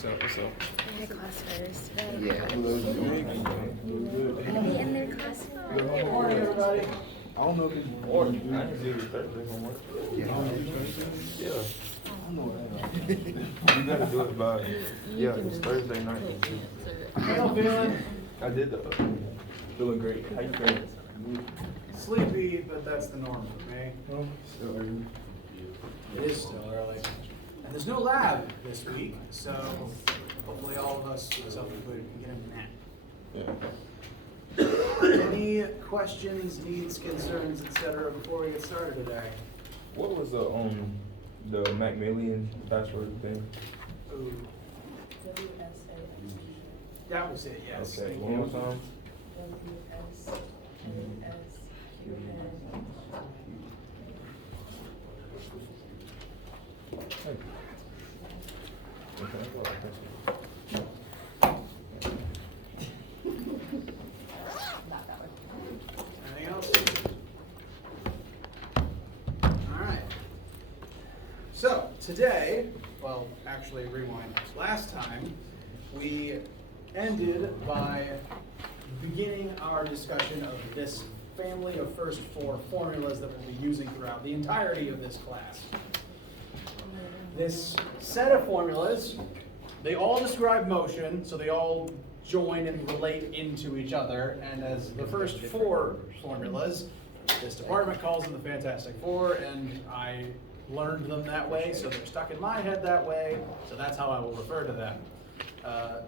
What's up? What's up? In their class first. Yeah. Gonna be in their class first. Good morning, everybody. I don't know if it's order. I didn't do the Thursday homework. Yeah. Yeah. You gotta do it by, yeah, it's Thursday night. How y'all feeling? I did the, feeling great. How you feeling? Sleepy, but that's the norm for me. Well, still early. It is still early. And there's no lab this week, so hopefully all of us self-included can get a nap. Yeah. Any questions, needs, concerns, etc. before we get started today? What was the Macmillan password thing? Ooh. That was it, yes. Okay, Thank one you. more time. Thank you. Anything else? Alright. So, today, well, actually rewind. Last time, we ended by beginning our discussion of this family of first four formulas that we'll be using throughout the entirety of this class. This set of formulas, they all describe motion, so they all join and relate into each other, and as the first four formulas, this department calls them the Fantastic Four, and I learned them that way, so they're stuck in my head that way, so that's how I will refer to them.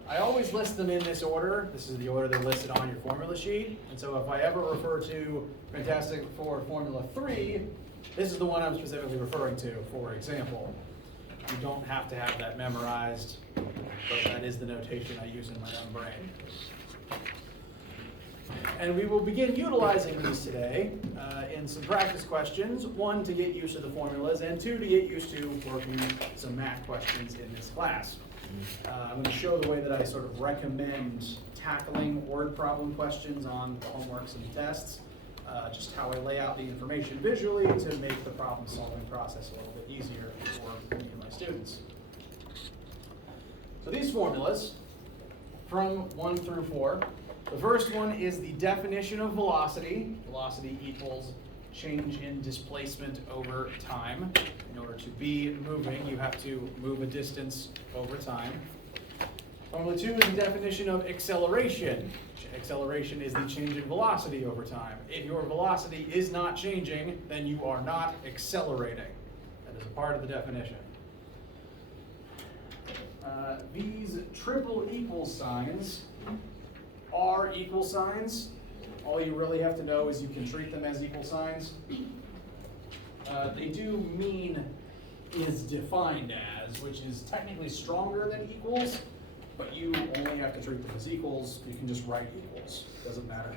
I always list them in this order. This is the order they're listed on your formula sheet, and so if I ever refer to Fantastic Four Formula 3, this is the one I'm specifically referring to, for example. You don't have to have that memorized, but that is the notation I use in my own brain. And we will begin utilizing these today in some practice questions, one to get used to the formulas, and two to get used to working some math questions in this class. I'm going to show the way that I sort of recommend tackling word problem questions on homeworks and tests, just how I lay out the information visually to make the problem solving process a little bit easier for me and my students. So these formulas, from 1 through 4, the first one is the definition of velocity. Velocity equals change in displacement over time. In order to be moving, you have to move a distance over time. Formula 2 is the definition of acceleration. Acceleration is the change in velocity over time. If your velocity is not changing, then you are not accelerating. That is a part of the definition. These triple equal signs are equal signs. All you really have to know is you can treat them as equal signs. They do mean is defined as, which is technically stronger than equals, but you only have to treat them as equals. You can just write equals, doesn't matter.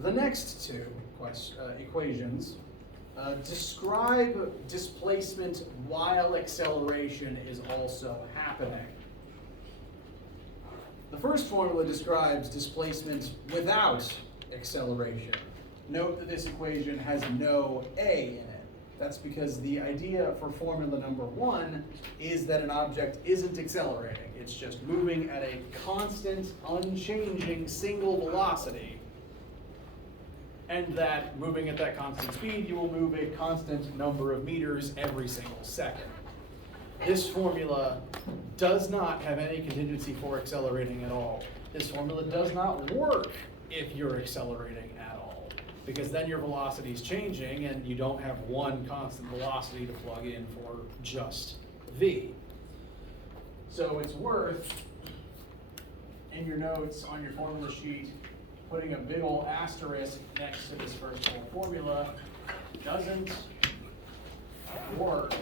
The next two equations describe displacement while acceleration is also happening. The first formula describes displacement without acceleration. Note that this equation has no a in it. That's because the idea for formula number 1 is that an object isn't accelerating. It's just moving at a constant, unchanging single velocity. And that moving at that constant speed, you will move a constant number of meters every single second. This formula does not have any contingency for accelerating at all. This formula does not work if you're accelerating at all, because then your velocity is changing and you don't have one constant velocity to plug in for just v. So it's worth, in your notes on your formula sheet, putting a big old asterisk next to this first whole formula. Doesn't work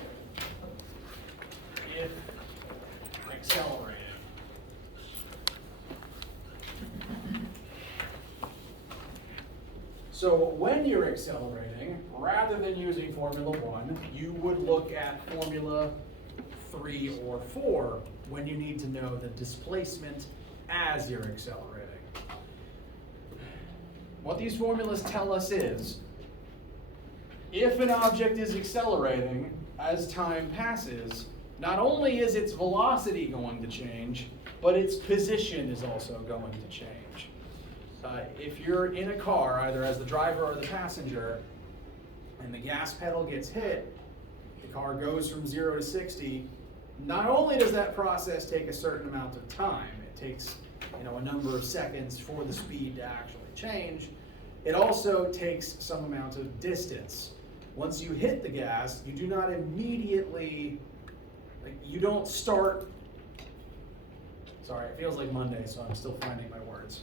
if accelerated. So when you're accelerating, rather than using Formula 1, you would look at Formula 3 or 4 when you need to know the displacement as you're accelerating. What these formulas tell us is, if an object is accelerating as time passes, not only is its velocity going to change, but its position is also going to change. If you're in a car, either as the driver or the passenger, and the gas pedal gets hit, the car goes from 0 to 60, not only does that process take a certain amount of time, it takes a number of seconds for the speed to actually change, it also takes some amount of distance. Once you hit the gas, you do not immediately, you don't start, sorry, it feels like Monday, so I'm still finding my words.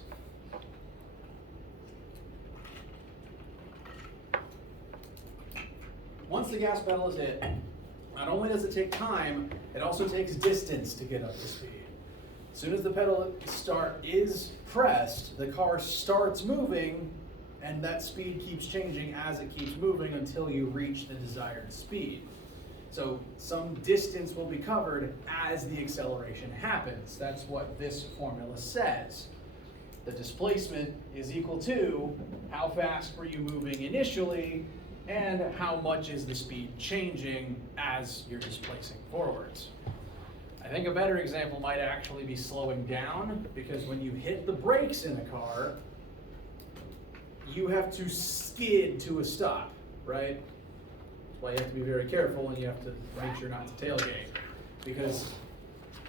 Once the gas pedal is hit, not only does it take time, it also takes distance to get up to speed. As soon as the pedal start is pressed, the car starts moving, and that speed keeps changing as it keeps moving until you reach the desired speed. So some distance will be covered as the acceleration happens. That's what this formula says. The displacement is equal to how fast were you moving initially, and how much is the speed changing as you're displacing forwards. I think a better example might actually be slowing down, because when you hit the brakes in a car, you have to skid to a stop, right? That's why you have to be very careful, and you have to make sure not to tailgate. Because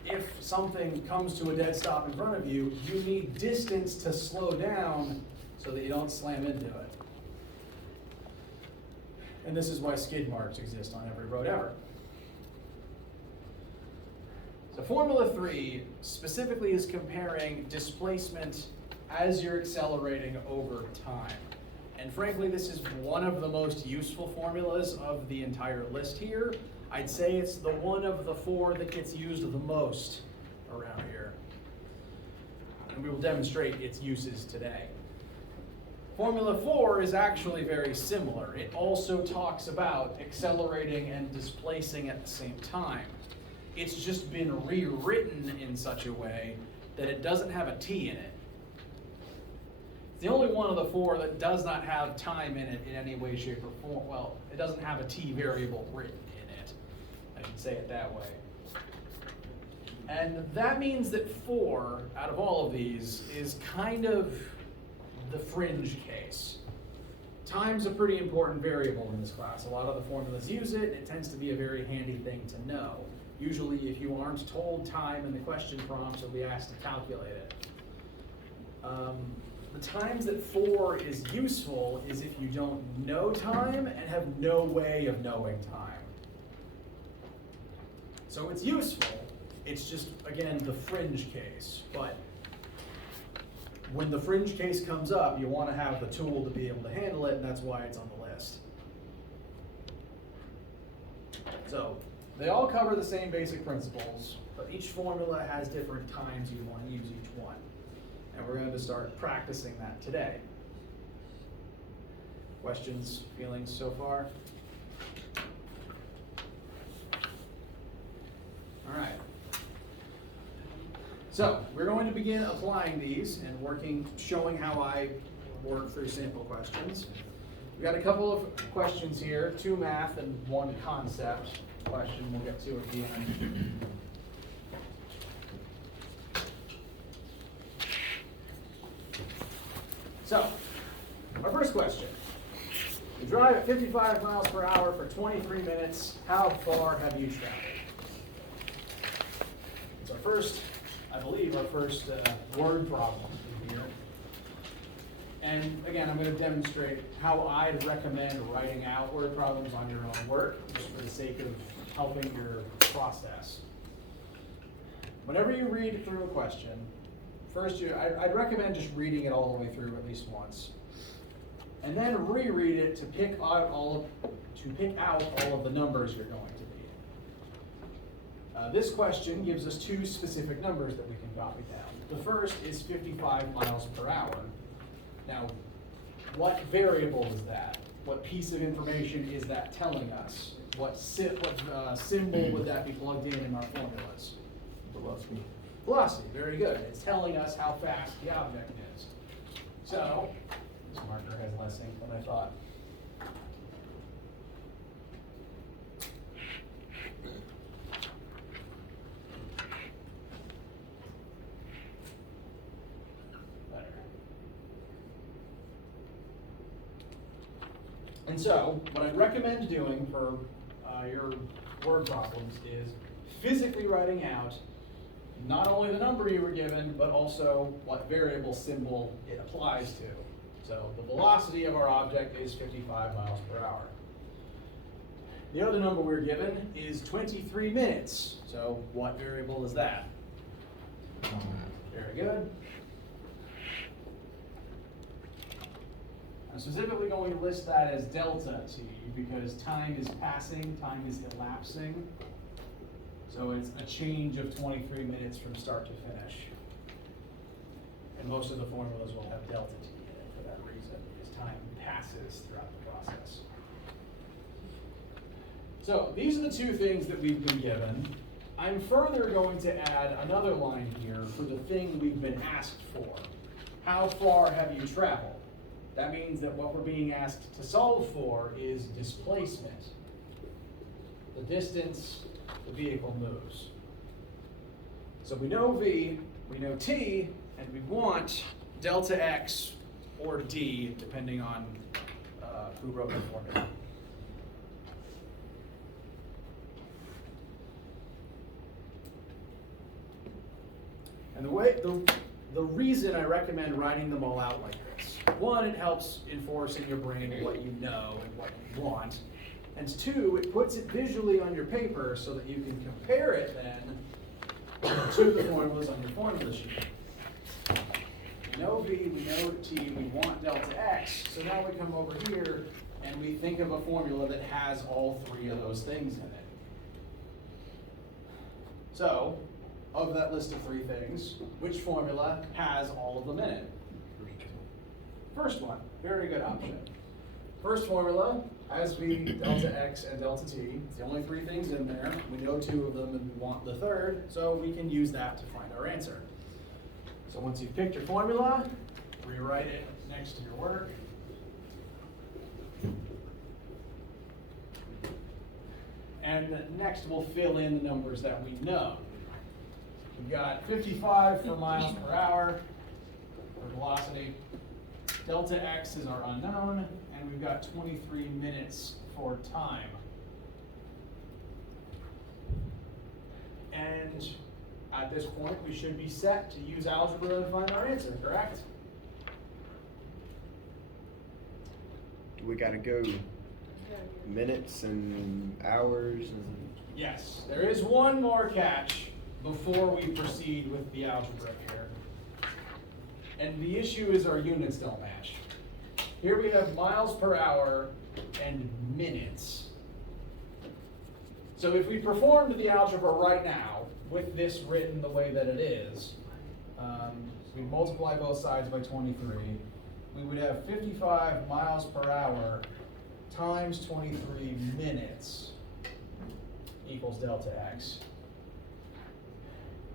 if something comes to a dead stop in front of you, you need distance to slow down so that you don't slam into it. And this is why skid marks exist on every road ever. So Formula 3 specifically is comparing displacement as you're accelerating over time. And frankly, this is one of the most useful formulas of the entire list here. I'd say it's the one of the 4 that gets used the most around here. And we will demonstrate its uses today. Formula 4 is actually very similar. It also talks about accelerating and displacing at the same time. It's just been rewritten in such a way that it doesn't have a T in it. It's the only one of the 4 that does not have time in it in any way, shape, or form. Well, it doesn't have a T variable written in it. I should say it that way. And that means that 4 out of all of these is kind of the fringe case. Time's a pretty important variable in this class. A lot of the formulas use it, and it tends to be a very handy thing to know. Usually, if you aren't told time in the question prompts, you'll be asked to calculate it. The times that 4 is useful is if you don't know time and have no way of knowing time. So it's useful, it's just, again, the fringe case. But when the fringe case comes up, you want to have the tool to be able to handle it, and that's why it's on the list. So they all cover the same basic principles, but each formula has different times you want to use each one. And we're going to start practicing that today. Questions, feelings so far? All right. So we're going to begin applying these and showing how I work through sample questions. We've got a couple of questions here, 2 math and 1 concept question we'll get to at the end. So, our first question. You drive at 55 miles per hour for 23 minutes. How far have you traveled? It's our first, I believe, our first word problem here. And again, I'm going to demonstrate how I'd recommend writing out word problems on your own work, just for the sake of helping your process. Whenever you read through a question, first, I'd recommend just reading it all the way through at least once, and then reread it to pick out all of the numbers you're going to need. This question gives us 2 specific numbers that we can copy down. The first is 55 miles per hour. Now, what variable is that? What piece of information is that telling us? What symbol would that be plugged in our formulas? Velocity. Velocity, very good. It's telling us how fast the object is. So, this marker has less ink than I thought. And so, what I recommend doing for your word problems is physically writing out not only the number you were given, but also what variable symbol it applies to. So the velocity of our object is 55 miles per hour. The other number we're given is 23 minutes. So what variable is that? Very good. I'm specifically going to list that as delta t because time is passing, time is elapsing. So it's a change of 23 minutes from start to finish. And most of the formulas will have delta t in it for that reason, because time passes throughout the process. So these are the two things that we've been given. I'm further going to add another line here for the thing we've been asked for. How far have you traveled? That means that what we're being asked to solve for is displacement. The distance the vehicle moves. So we know V, we know T, and we want delta X or D, depending on who wrote the formula. And the reason I recommend writing them all out like this, one, it helps enforce in your brain what you know and what you want. And two, it puts it visually on your paper so that you can compare it then to the formulas on your formula sheet. We know V, we know T, we want delta X, so now we come over here and we think of a formula that has all three of those things in it. So, of that list of three things, which formula has all of them in it? First one, very good option. First formula has V, delta X, and delta T. It's the only three things in there. We know two of them and we want the third, so we can use that to find our answer. So once you've picked your formula, rewrite it next to your work. And next we'll fill in the numbers that we know. We've got 55 for miles per hour for velocity. Delta X is our unknown, and we've got 23 minutes for time. And at this point, we should be set to use algebra to find our answer, correct? We gotta go minutes and hours and... Yes, there is one more catch before we proceed with the algebra here. And the issue is our units don't match. Here we have miles per hour and minutes. So if we performed the algebra right now, with this written the way that it is, we multiply both sides by 23, we would have 55 miles per hour times 23 minutes equals delta X.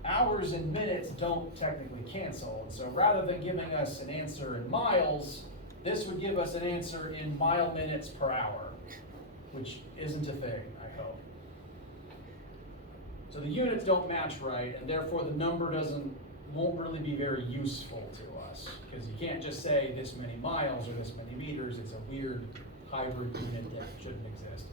Hours and minutes don't technically cancel, and so rather than giving us an answer in miles, this would give us an answer in mile minutes per hour, which isn't a thing, I hope. So the units don't match right, and therefore the number won't really be very useful to us, because you can't just say this many miles or this many meters. It's a weird hybrid unit that shouldn't exist.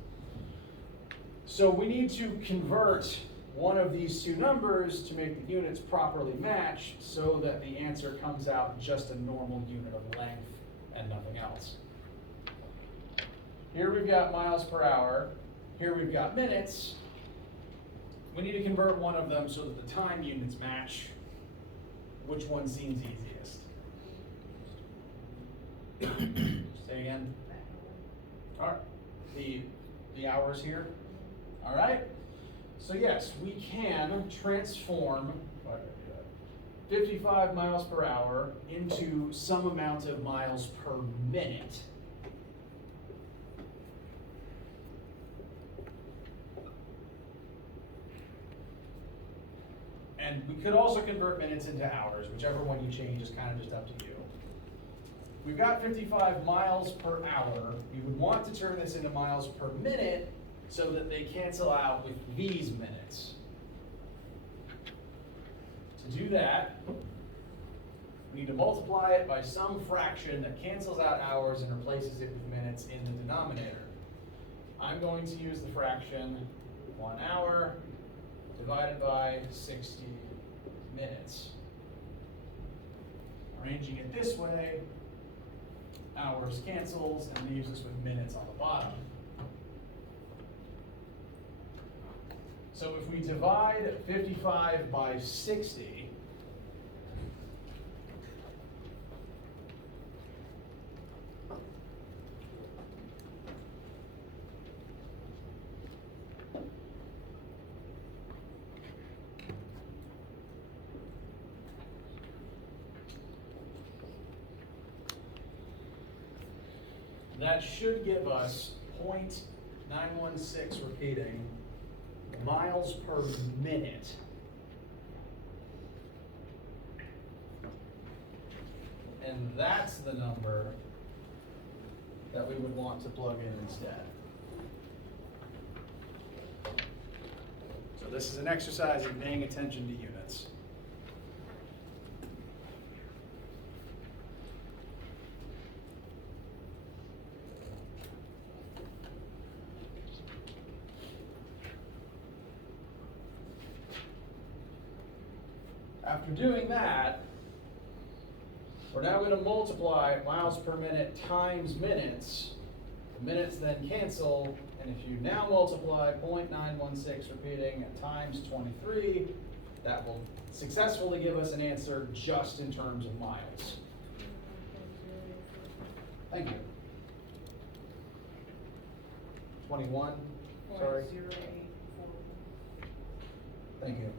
So we need to convert one of these two numbers to make the units properly match so that the answer comes out just a normal unit of length and nothing else. Here we've got miles per hour. Here we've got minutes. We need to convert one of them so that the time units match. Which one seems easiest? Say again. All right. The hours here. All right. So yes, we can transform 55 miles per hour into some amount of miles per minute. And we could also convert minutes into hours, whichever one you change is kind of just up to you. We've got 55 miles per hour. We would want to turn this into miles per minute so that they cancel out with these minutes. To do that, We need to multiply it by some fraction that cancels out hours and replaces it with minutes in the denominator. I'm going to use the fraction 1 hour divided by 60 minutes. Arranging it this way, hours cancels and leaves us with minutes on the bottom. So if we divide 55 by 60, that should give us 0.916 repeating miles per minute. And that's the number that we would want to plug in instead. So this is an exercise in paying attention to units. After doing that, we're now going to multiply miles per minute times minutes. The minutes then cancel, and if you now multiply 0.916 repeating times 23, that will successfully give us an answer just in terms of miles. Thank you. 21, sorry. Thank you.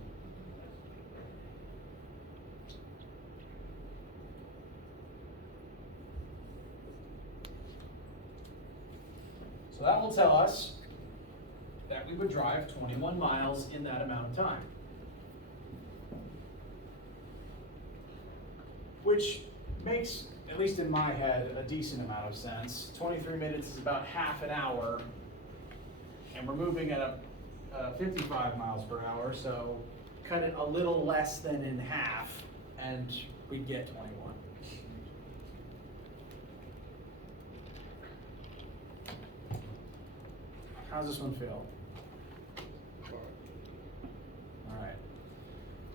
So that will tell us that we would drive 21 miles in that amount of time. Which makes, at least in my head, a decent amount of sense. 23 minutes is about half an hour, and we're moving at 55 miles per hour, so cut it a little less than in half, and we'd get 21. How's this one feel? All right.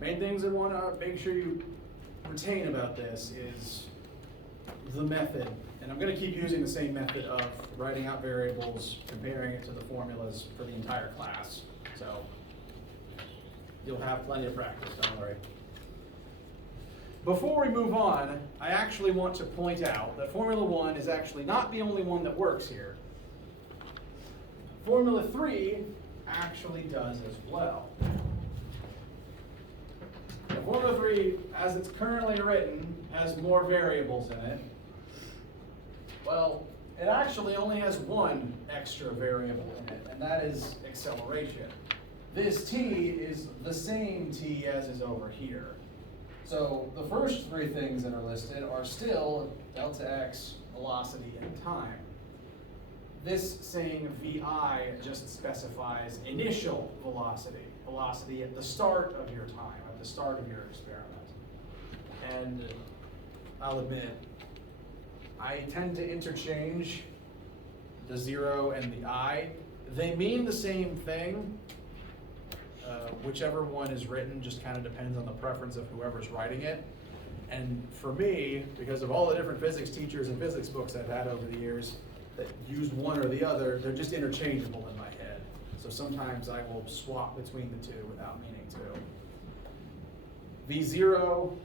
Main things I want to make sure you retain about this is the method. And I'm going to keep using the same method of writing out variables, comparing it to the formulas for the entire class. So you'll have plenty of practice, don't worry. Before we move on, I actually want to point out that Formula 1 is actually not the only one that works here. Formula 3 actually does as well. Now, Formula 3, as it's currently written, has more variables in it. Well, it actually only has one extra variable in it, and that is acceleration. This t is the same t as is over here. So the first three things that are listed are still delta x, velocity, and time. This saying VI just specifies initial velocity, velocity at the start of your time, at the start of your experiment. And I'll admit, I tend to interchange the 0 and the I. They mean the same thing. Whichever one is written just kind of depends on the preference of whoever's writing it. And for me, because of all the different physics teachers and physics books I've had over the years that used one or the other, they're just interchangeable in my head. So sometimes I will swap between the two without meaning to. V0,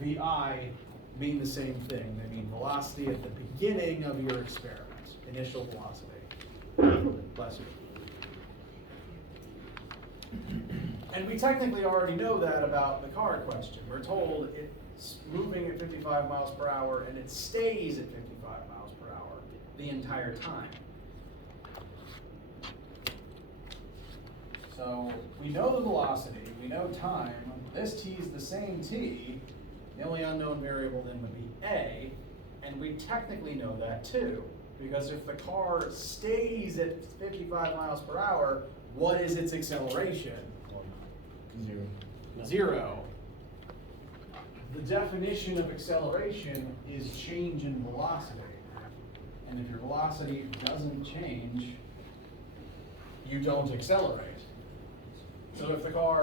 VI mean the same thing. They mean velocity at the beginning of your experiment, initial velocity. Bless you. And we technically already know that about the car question. We're told it's moving at 55 miles per hour and it stays at 55 miles per hour the entire time. So we know the velocity, we know time. This t is the same t. The only unknown variable then would be a, and we technically know that too. Because if the car stays at 55 miles per hour, what is its acceleration? 0. 0. the definition of acceleration is change in velocity. And if your velocity doesn't change, you don't accelerate. So if the car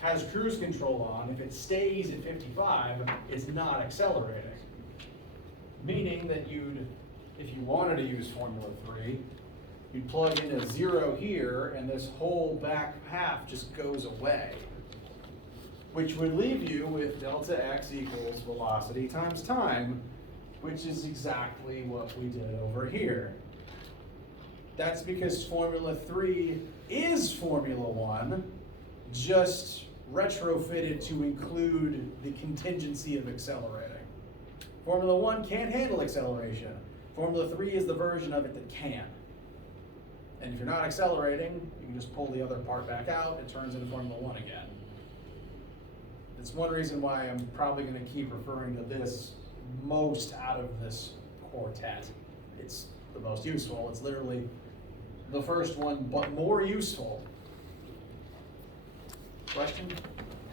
has cruise control on, if it stays at 55, it's not accelerating. Meaning that if you wanted to use Formula 3, you'd plug in a 0 here, and this whole back half just goes away. Which would leave you with delta x equals velocity times time, which is exactly what we did over here. That's because Formula 3 is Formula 1, just retrofitted to include the contingency of accelerating. Formula 1 can't handle acceleration. Formula 3 is the version of it that can. And if you're not accelerating, you can just pull the other part back out, it turns into Formula 1 again. It's one reason why I'm probably going to keep referring to this most out of this quartet. It's the most useful. It's literally the first one, but more useful. Question?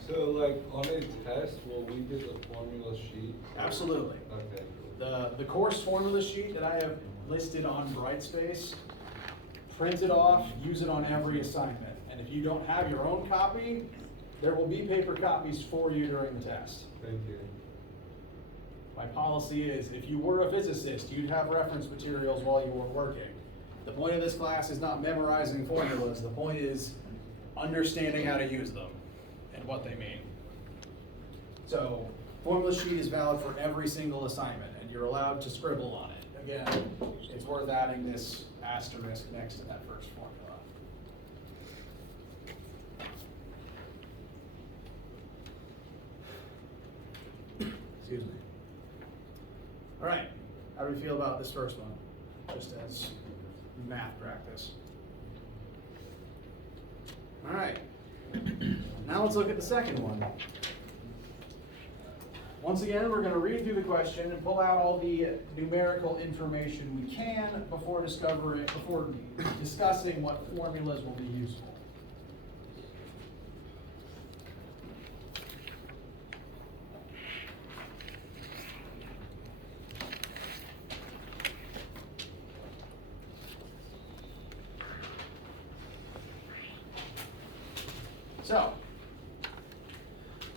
So like on a test, will we get the formula sheet? Absolutely. Okay. The course formula sheet that I have listed on Brightspace, print it off, use it on every assignment. And if you don't have your own copy, there will be paper copies for you during the test. Thank you. My policy is if you were a physicist, you'd have reference materials while you were working. The point of this class is not memorizing formulas. The point is understanding how to use them and what they mean. So, formula sheet is valid for every single assignment, and you're allowed to scribble on it. Again, it's worth adding this asterisk next to that first formula. Excuse me. All right, how do we feel about this first one? Just as math practice. All right, now let's look at the second one. Once again, we're going to read through the question and pull out all the numerical information we can before discussing what formulas will be useful. So,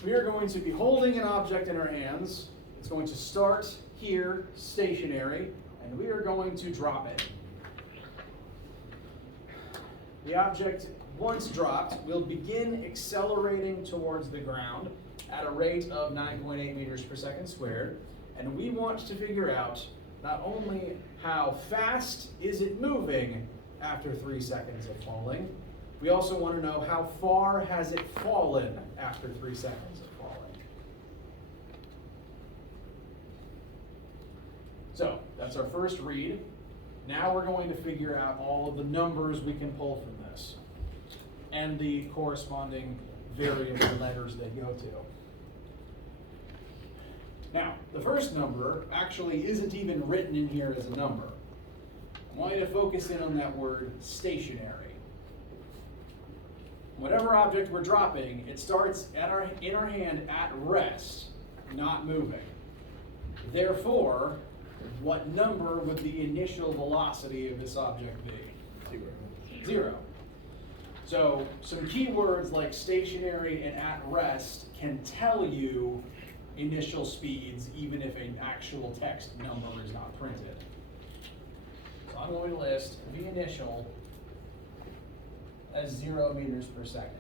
we are going to be holding an object in our hands. It's going to start here, stationary, and we are going to drop it. The object, once dropped, will begin accelerating towards the ground at a rate of 9.8 meters per second squared, and we want to figure out not only how fast is it moving after 3 seconds of falling, we also want to know how far has it fallen after 3 seconds of falling. So that's our first read. Now we're going to figure out all of the numbers we can pull from this and the corresponding variable letters they go to. Now, the first number actually isn't even written in here as a number. I want you to focus in on that word stationary. Whatever object we're dropping, it starts in our hand at rest, not moving. Therefore, what number would the initial velocity of this object be? 0. So some keywords like stationary and at rest can tell you initial speeds even if an actual text number is not printed. So I'm going to list the initial as 0 meters per second.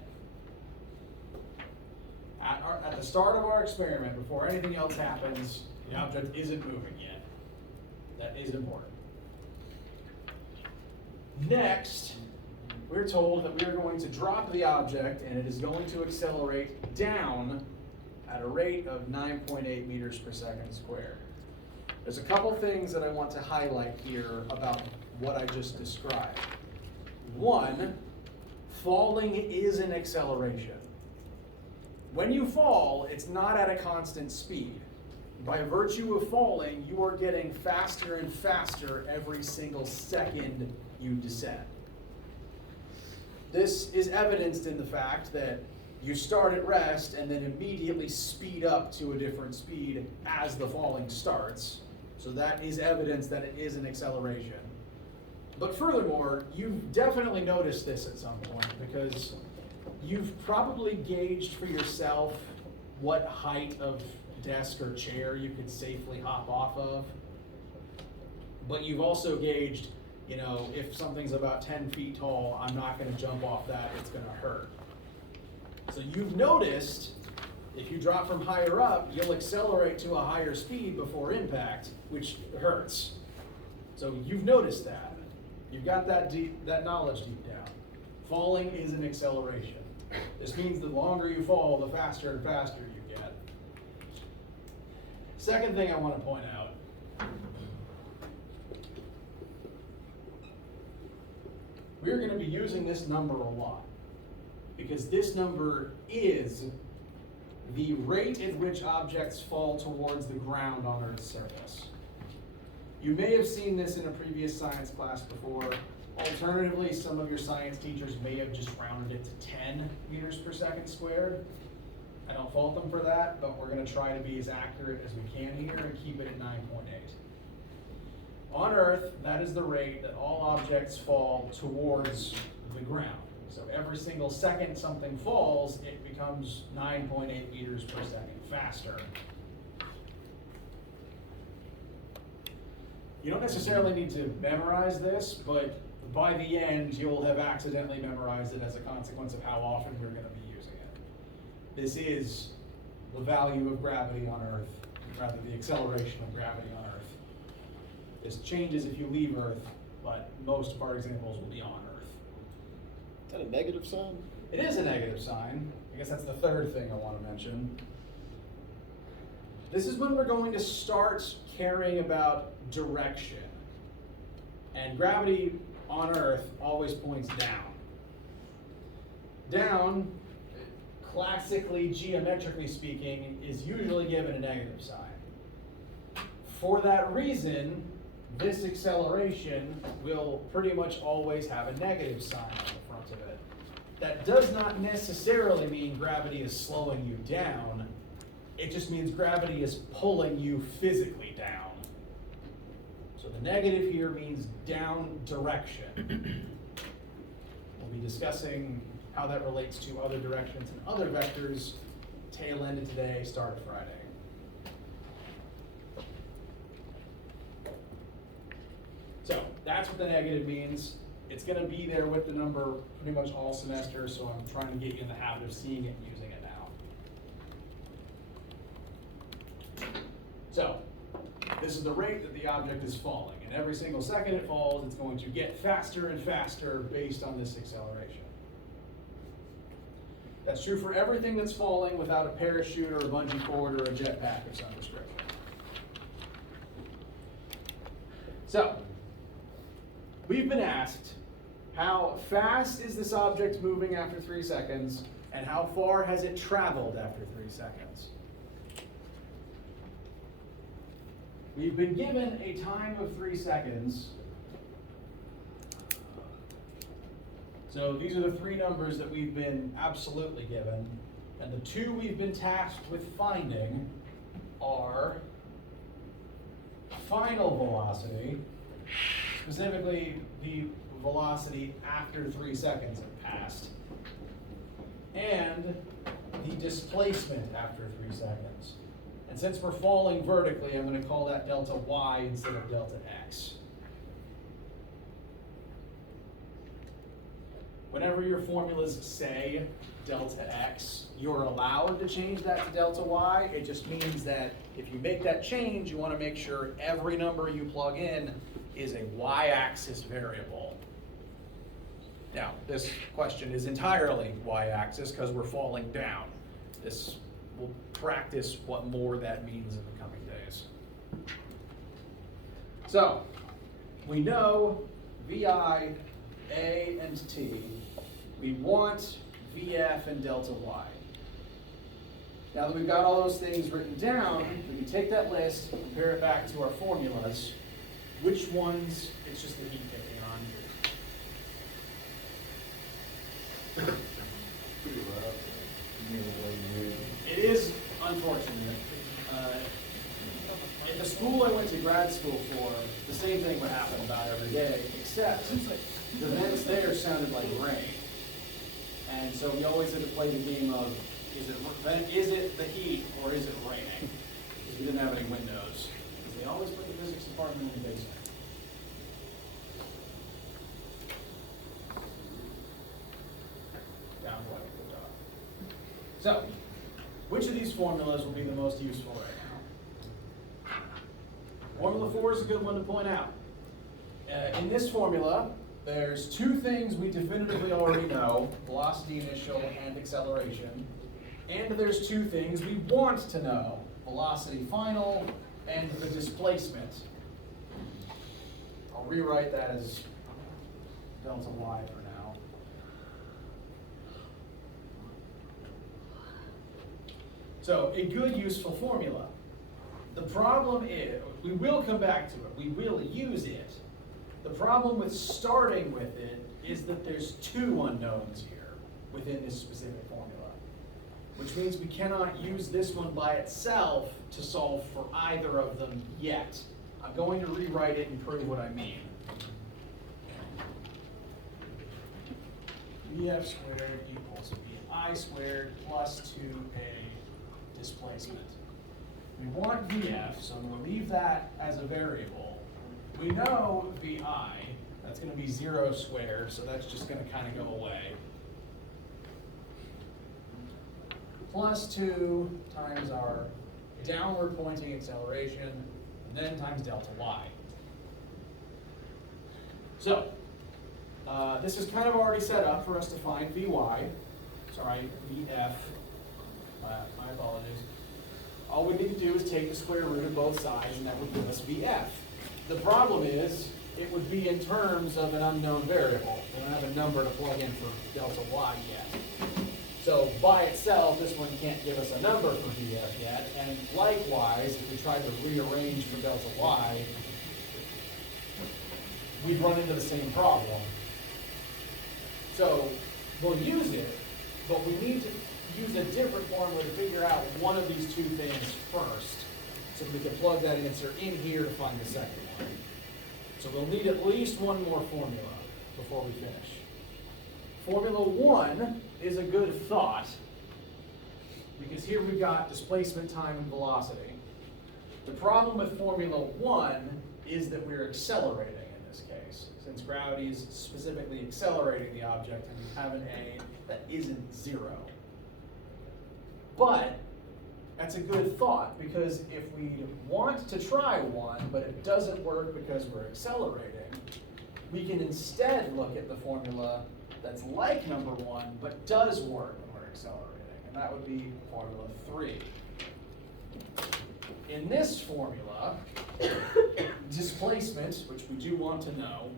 At the start of our experiment, before anything else happens, the object isn't moving yet. That is important. Next, we're told that we are going to drop the object and it is going to accelerate down at a rate of 9.8 meters per second squared. There's a couple things that I want to highlight here about what I just described. One, falling is an acceleration. When you fall, it's not at a constant speed. By virtue of falling, you are getting faster and faster every single second you descend. This is evidenced in the fact that you start at rest and then immediately speed up to a different speed as the falling starts. So that is evidence that it is an acceleration. But furthermore, you've definitely noticed this at some point because you've probably gauged for yourself what height of desk or chair you could safely hop off of. But you've also gauged, you know, if something's about 10 feet tall, I'm not gonna jump off that, it's gonna hurt. So you've noticed, if you drop from higher up, you'll accelerate to a higher speed before impact, which hurts. So you've noticed that. You've got that knowledge deep down. Falling is an acceleration. This means the longer you fall, the faster and faster you get. Second thing I want to point out. We're going to be using this number a lot because this number is the rate at which objects fall towards the ground on Earth's surface. You may have seen this in a previous science class before. Alternatively, some of your science teachers may have just rounded it to 10 meters per second squared. I don't fault them for that, but we're going to try to be as accurate as we can here and keep it at 9.8. On Earth, that is the rate that all objects fall towards the ground. So every single second something falls, it becomes 9.8 meters per second faster. You don't necessarily need to memorize this, but by the end, you'll have accidentally memorized it as a consequence of how often we're going to be using it. This is the value of gravity on Earth, rather the acceleration of gravity on Earth. This changes if you leave Earth, but most of our examples will be on Earth. Is that a negative sign? It is a negative sign. I guess that's the third thing I want to mention. This is when we're going to start caring about direction. And gravity on Earth always points down. Down, classically, geometrically speaking, is usually given a negative sign. For that reason, this acceleration will pretty much always have a negative sign on the front of it. That does not necessarily mean gravity is slowing you down. It just means gravity is pulling you physically down. So the negative here means down direction. We'll be discussing how that relates to other directions and other vectors tail end of today, start of Friday. So that's what the negative means. It's going to be there with the number pretty much all semester, so I'm trying to get you in the habit of seeing it and using it now. So this is the rate that the object is falling, and every single second it falls, it's going to get faster and faster based on this acceleration. That's true for everything that's falling without a parachute or a bungee cord or a jetpack of some description. So, we've been asked, how fast is this object moving after 3 seconds, and how far has it traveled after 3 seconds? We've been given a time of 3 seconds. So these are the 3 numbers that we've been absolutely given, and the 2 we've been tasked with finding are final velocity, specifically the velocity after 3 seconds have passed, and the displacement after 3 seconds. And since we're falling vertically, I'm going to call that delta y instead of delta x. Whenever your formulas say delta x, you're allowed to change that to delta y. It just means that if you make that change, you want to make sure every number you plug in is a y-axis variable. Now, this question is entirely y-axis because we're falling down. This will practice what more that means in the coming days. So, we know VI, A, and T. We want VF and delta Y. Now that we've got all those things written down, we can take that list, compare it back to our formulas. Which ones, it's just the heat kicking on. It is unfortunate. At the school I went to grad school for, the same thing would happen about every day, except the vents there sounded like rain. And so we always had to play the game of, is it the heat or is it raining? Because we didn't have any windows. Because they always put the physics department in the basement. Down one, good job. So, which of these formulas will be the most useful right now? Formula 4 is a good one to point out. In this formula, there's two things we definitively already know: velocity initial and acceleration. And there's two things we want to know: velocity final and the displacement. I'll rewrite that as delta y for now. So, a good useful formula. The problem is, we will come back to it, we will use it. The problem with starting with it is that there's two unknowns here within this specific formula, which means we cannot use this one by itself to solve for either of them yet. I'm going to rewrite it and prove what I mean. Vf squared equals Vi squared plus 2a displacement. We want Vf, so I'm going to leave that as a variable. We know Vi, that's going to be 0 squared, so that's just going to kind of go away. Plus 2 times our downward pointing acceleration, and then times delta y. So, this is kind of already set up for us to find Vy, sorry, Vf, my apologies. All we need to do is take the square root of both sides, and that would give us Vf. The problem is, it would be in terms of an unknown variable. We don't have a number to plug in for delta y yet. So by itself, this one can't give us a number for Vf yet, and likewise, if we tried to rearrange for delta y, we'd run into the same problem. So we'll use it, but we need to use a different formula to figure out one of these two things first, so we can plug that answer in here to find the second one. So we'll need at least one more formula before we finish. Formula 1 is a good thought, because here we've got displacement, time, and velocity. The problem with Formula 1 is that we're accelerating in this case, since gravity is specifically accelerating the object, and we have an A that isn't 0. But that's a good thought, because if we want to try 1, but it doesn't work because we're accelerating, we can instead look at the formula that's like number 1, but does work when we're accelerating, and that would be Formula 3. In this formula, displacement, which we do want to know,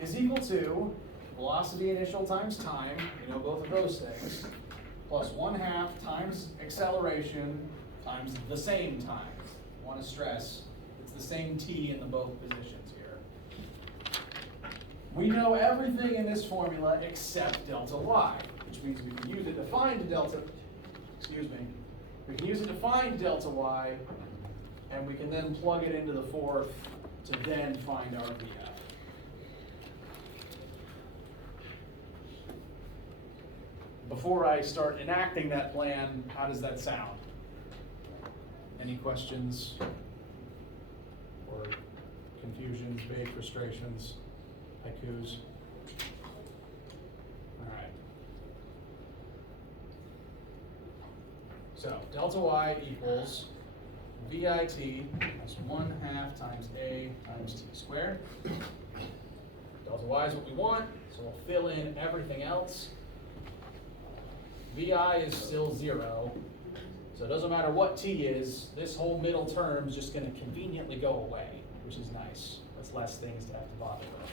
is equal to velocity initial times time, we know both of those things, plus 1/2 times acceleration times the same time. I want to stress, it's the same t in the both positions here. We know everything in this formula except delta y, which means we can use it to find delta, we can use it to find delta y, and we can then plug it into the fourth to then find our Vf. Before I start enacting that plan, how does that sound? Any questions or confusions, vague frustrations, haikus? All right. So delta y equals VIT plus 1/2 times A times t squared. Delta y is what we want, so we'll fill in everything else. Vi is still 0, so it doesn't matter what t is, this whole middle term is just going to conveniently go away, which is nice. That's less things to have to bother with.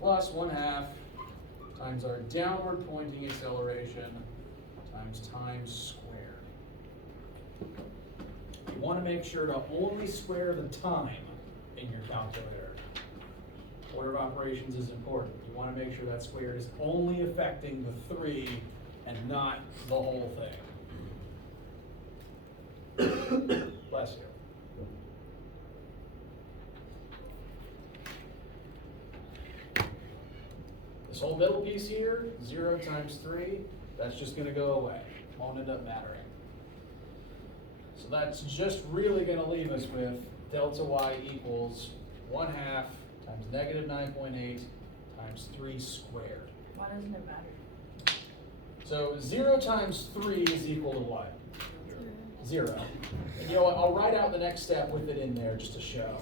Plus 1/2 times our downward pointing acceleration times time squared. You want to make sure to only square the time in your calculator. Order of operations is important. You want to make sure that squared is only affecting the 3 and not the whole thing. Bless you. This whole middle piece here, 0 times 3, that's just going to go away. Won't end up mattering. So that's just really going to leave us with delta y equals 1/2 times negative 9.8 times 3 squared. Why doesn't it matter? So 0 times 3 is equal to what? 0. And you know what, I'll write out the next step with it in there just to show.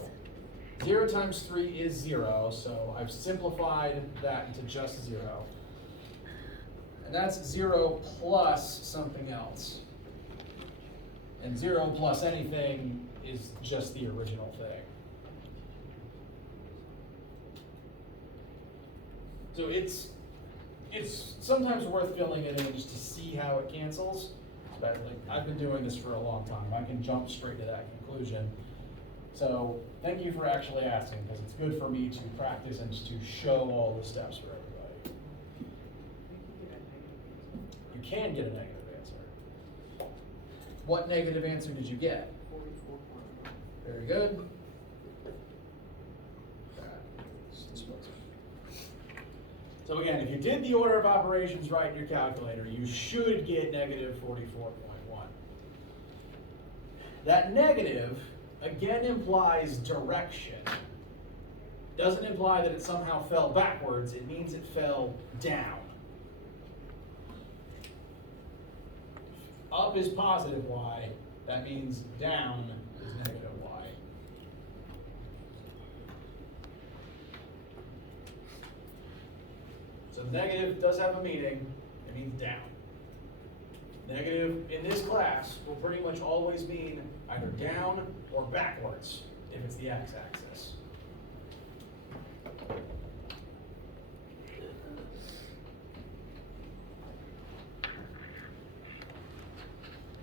0 times 3 is 0, so I've simplified that into just 0. And that's 0 plus something else. And 0 plus anything is just the original thing. So it's sometimes worth filling it in just to see how it cancels. But like, I've been doing this for a long time. I can jump straight to that conclusion. So thank you for actually asking, because it's good for me to practice and to show all the steps for everybody. You can get a negative answer. What negative answer did you get? 44. Very good. So again, if you did the order of operations right in your calculator, you should get negative 44.1. That negative, again, implies direction. Doesn't imply that it somehow fell backwards, it means it fell down. Up is positive y, that means down is negative y. So negative does have a meaning, it means down. Negative in this class will pretty much always mean either down or backwards if it's the x-axis.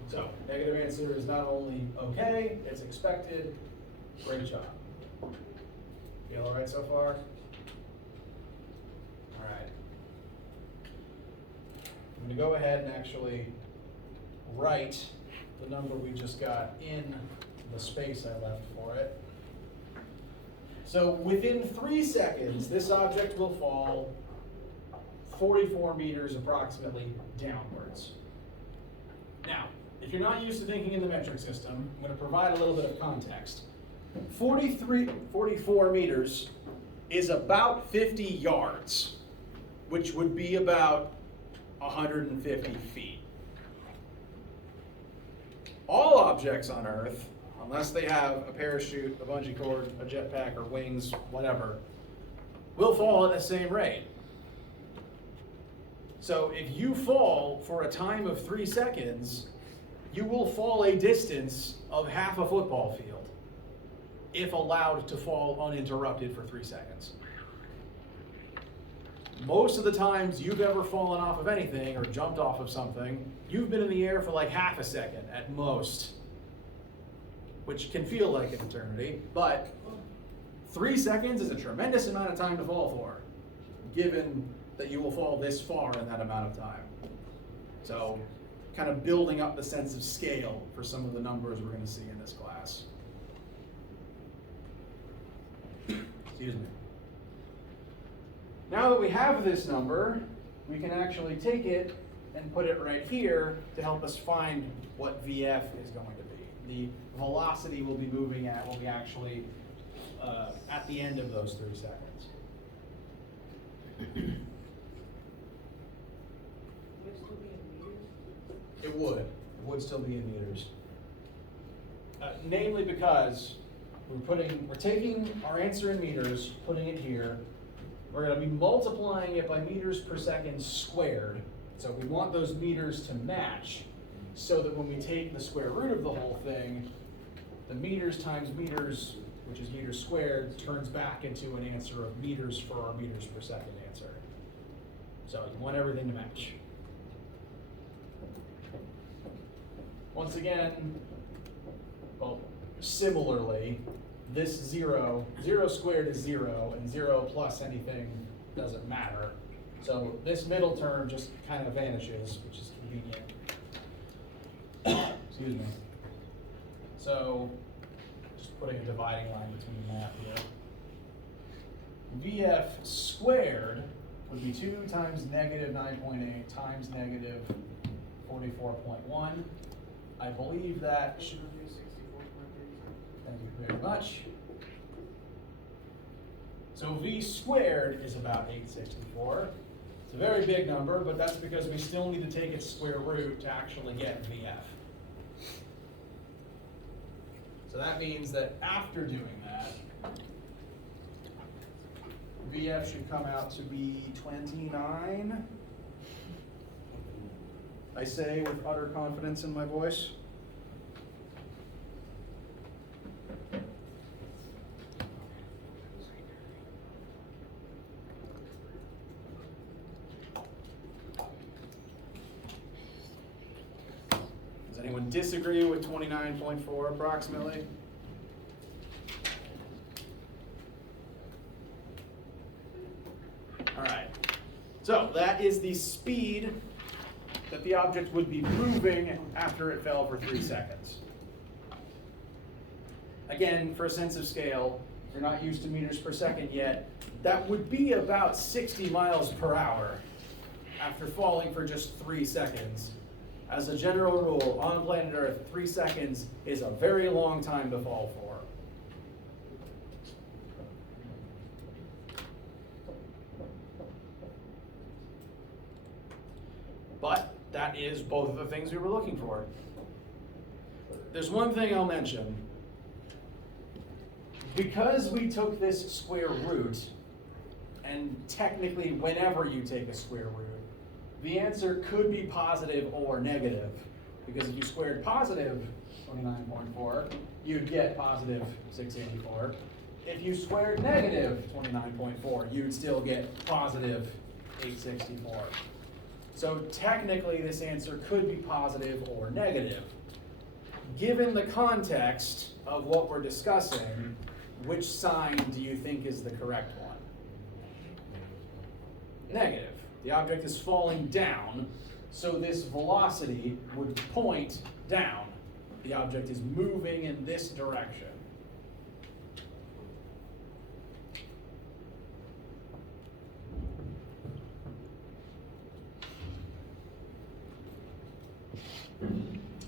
So negative answer is not only okay, it's expected. Great job. Feel all right so far? All right. I'm going to go ahead and actually write the number we just got in the space I left for it. So within 3 seconds, this object will fall 44 meters approximately downwards. Now, if you're not used to thinking in the metric system, I'm going to provide a little bit of context. 44 meters is about 50 yards, which would be about 150 feet. All objects on Earth, unless they have a parachute, a bungee cord, a jetpack, or wings, whatever, will fall at the same rate. So if you fall for a time of 3 seconds, you will fall a distance of half a football field, if allowed to fall uninterrupted for 3 seconds. Most of the times you've ever fallen off of anything or jumped off of something, you've been in the air for like half a second at most, which can feel like an eternity, but 3 seconds is a tremendous amount of time to fall for, given that you will fall this far in that amount of time. So, kind of building up the sense of scale for some of the numbers we're going to see in this class. Excuse me. Now that we have this number, we can actually take it and put it right here to help us find what VF is going to be. The velocity we'll be moving at will be actually at the end of those 3 seconds. It would still be in meters. Namely because we're taking our answer in meters, putting it here. We're going to be multiplying it by meters per second squared. So we want those meters to match so that when we take the square root of the whole thing, the meters times meters, which is meters squared, turns back into an answer of meters for our meters per second answer. So you want everything to match. Once again, well, similarly, this 0 squared is 0, and 0 plus anything doesn't matter. So this middle term just kind of vanishes, which is convenient. Excuse me. So just putting a dividing line between that here. VF squared would be 2 times negative 9.8 times negative 44.1. I believe that should be 64.37. Thank you very much. So V squared is about 864. It's a very big number, but that's because we still need to take its square root to actually get VF. So that means that after doing that, VF should come out to be 29. I say with utter confidence in my voice. Does anyone disagree with 29.4 approximately? All right, so that is the speed that the object would be moving after it fell for 3 seconds. Again, for a sense of scale, if you're not used to meters per second yet, that would be about 60 miles per hour after falling for just 3 seconds. As a general rule, on planet Earth, 3 seconds is a very long time to fall for. But that is both of the things we were looking for. There's one thing I'll mention. Because we took this square root, and technically whenever you take a square root, the answer could be positive or negative. Because if you squared positive 29.4, you'd get positive 684. If you squared negative 29.4, you'd still get positive 864. So technically this answer could be positive or negative. Given the context of what we're discussing, which sign do you think is the correct one? Negative. The object is falling down, so this velocity would point down. The object is moving in this direction.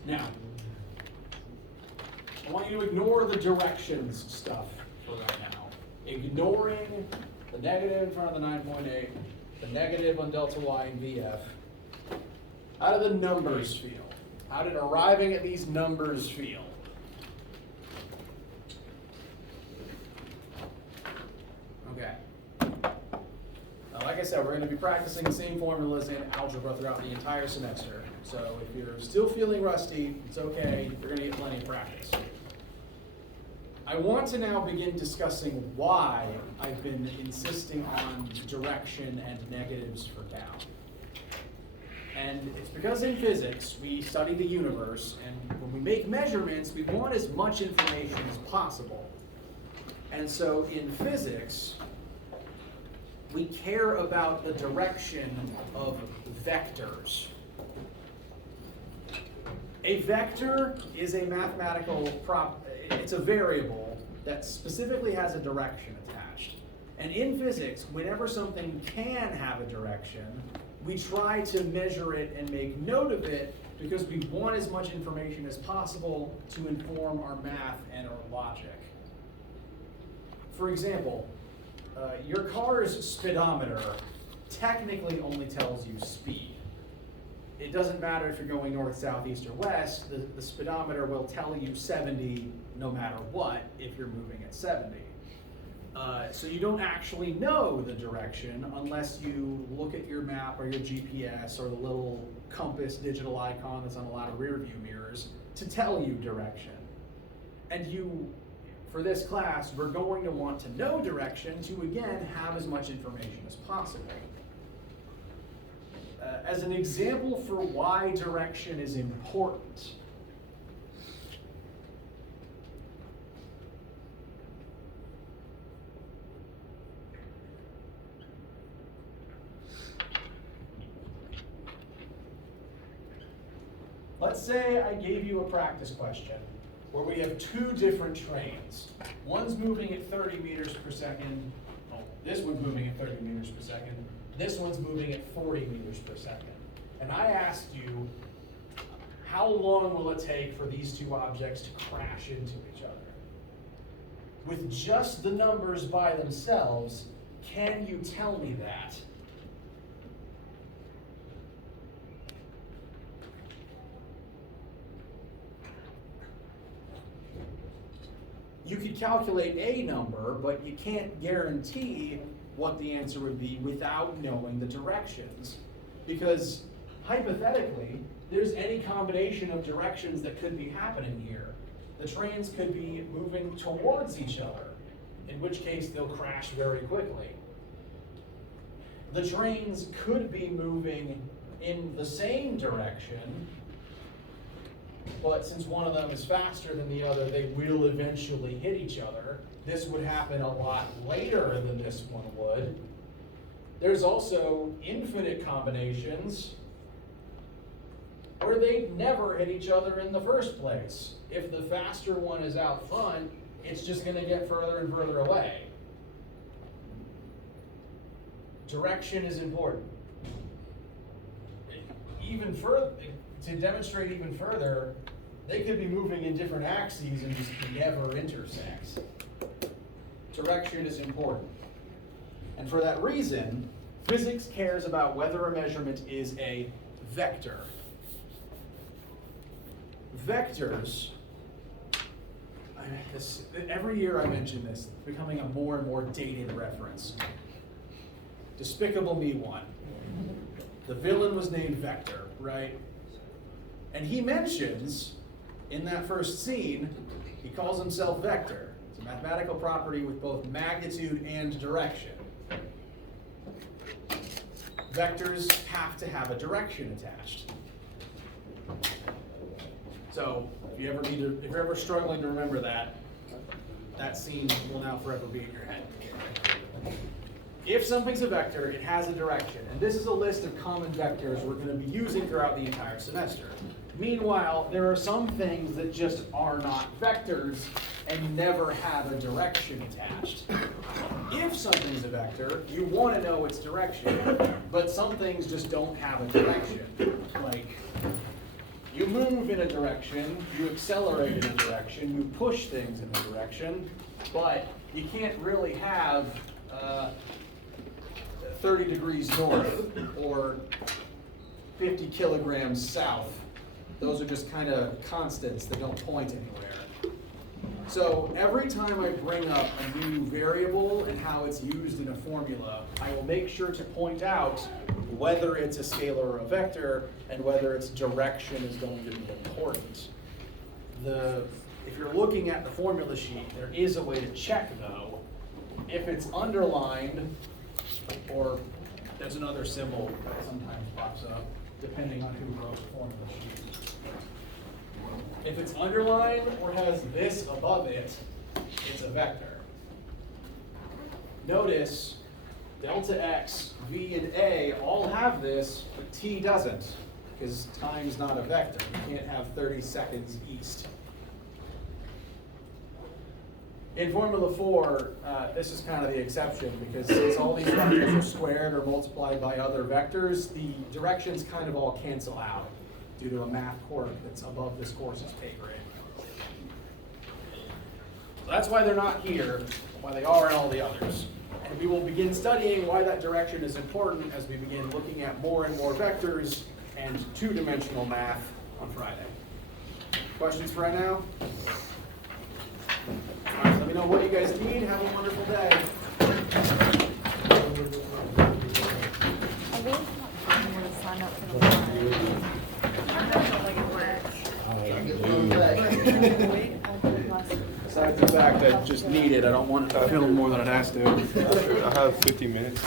Now, I want you to ignore the directions stuff for right now. Ignoring the negative in front of the 9.8, the negative on delta y and VF. How do the numbers feel? How did arriving at these numbers feel? Okay. Now, like I said, we're going to be practicing the same formulas in algebra throughout the entire semester. So if you're still feeling rusty, it's okay. You're going to get plenty of practice. I want to now begin discussing why I've been insisting on direction and negatives for tau. And it's because in physics, we study the universe, and when we make measurements, we want as much information as possible. And so in physics, we care about the direction of vectors. A vector is a mathematical it's a variable that specifically has a direction attached. And in physics, whenever something can have a direction, we try to measure it and make note of it because we want as much information as possible to inform our math and our logic. For example, your car's speedometer technically only tells you speed. It doesn't matter if you're going north, south, east, or west, the speedometer will tell you 70 no matter what if you're moving at 70. So you don't actually know the direction unless you look at your map or your GPS or the little compass digital icon that's on a lot of rear view mirrors to tell you direction. And for this class, we're going to want to know direction to, again, have as much information as possible. As an example for why direction is important, let's say I gave you a practice question where we have two different trains. One's moving at 30 meters per second. Oh, this one's moving at 30 meters per second. This one's moving at 40 meters per second. And I asked you, how long will it take for these two objects to crash into each other? With just the numbers by themselves, can you tell me that? You could calculate a number, but you can't guarantee what the answer would be without knowing the directions. Because hypothetically, there's any combination of directions that could be happening here. The trains could be moving towards each other, in which case they'll crash very quickly. The trains could be moving in the same direction, but since one of them is faster than the other, they will eventually hit each other. This would happen a lot later than this one would. There's also infinite combinations where they never hit each other in the first place. If the faster one is out front, it's just going to get further and further away. Direction is important. Even further, to demonstrate even further, they could be moving in different axes and just never intersect. Direction is important. And for that reason, physics cares about whether a measurement is a vector. Vectors, every year I mention this, it's becoming a more and more dated reference. Despicable Me 1. The villain was named Vector, right? And he mentions, in that first scene, he calls himself Vector. It's a mathematical property with both magnitude and direction. Vectors have to have a direction attached. So, if you're ever struggling to remember that scene will now forever be in your head. If something's a vector, it has a direction. And this is a list of common vectors we're going to be using throughout the entire semester. Meanwhile, there are some things that just are not vectors and never have a direction attached. If something's a vector, you want to know its direction, but some things just don't have a direction. Like, you move in a direction, you accelerate in a direction, you push things in a direction, but you can't really have 30 degrees north or 50 kilograms south. Those are just kind of constants that don't point anywhere. So every time I bring up a new variable and how it's used in a formula, I will make sure to point out whether it's a scalar or a vector and whether its direction is going to be important. If you're looking at the formula sheet, there is a way to check though. If it's underlined, or there's another symbol that sometimes pops up, depending on who wrote the formula sheet. If it's underlined or has this above it, it's a vector. Notice delta x, v, and a all have this, but t doesn't, because time's not a vector. You can't have 30 seconds east. In Formula 4, this is kind of the exception, because since all these vectors are squared or multiplied by other vectors, the directions kind of all cancel out due to a math quirk that's above this course's pay grade. So that's why they're not here, why they are in all the others. And we will begin studying why that direction is important as we begin looking at more and more vectors and two-dimensional math on Friday. Questions for right now? All right, let me know what you guys need. Have a wonderful day. I really thought you would sign up for the one. I don't know, like it works. Besides the fact that just need it, I don't want it to film more than it has to. I have 50 minutes.